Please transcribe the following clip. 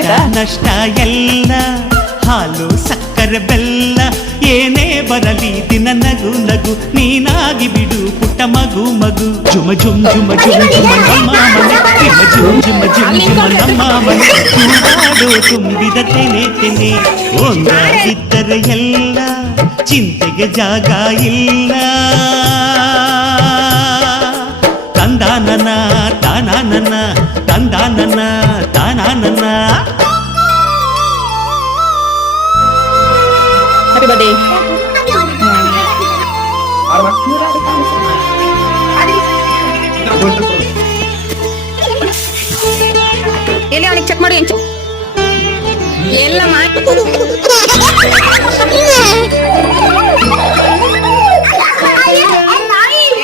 ನಷ್ಟ ಎಲ್ಲ ಹಾಲು ಸಕ್ಕರೆ ಬೆಲ್ಲ ಏನೇ ಬರಲಿ ದಿನ ನಗು ನಗು ನೀನಾಗಿ ಬಿಡು ಪುಟ್ಟ ಮಗು ಮಗು ಜುಮ ಜುಮ್ ಜುಮ ಜುಮ್ ಜುಮ ನಮ್ಮ ಮನೆ ಜುಮ ಜುಮ್ ಜುಮ ಜುಮ್ ಜುಮ ನಮ್ಮ ಮನೆ ಕೂಗಾಡೋ ತುಂಬಿದ ತೆನೆ ತೆನೆ ಒಂದಾಗಿದ್ದರೆ ಎಲ್ಲ ಚಿಂತೆಗೆ ಜಾಗ ಇಲ್ಲ ತಂದಾನನ ತಾನಾನನ ತಂದಾನನ ತಾನಾನನ everybody. ಎಲ್ಲಿ ಅವನಿಗೆ ಚೆಕ್ ಮಾಡಿ ಎಲ್ಲಮ್ಮ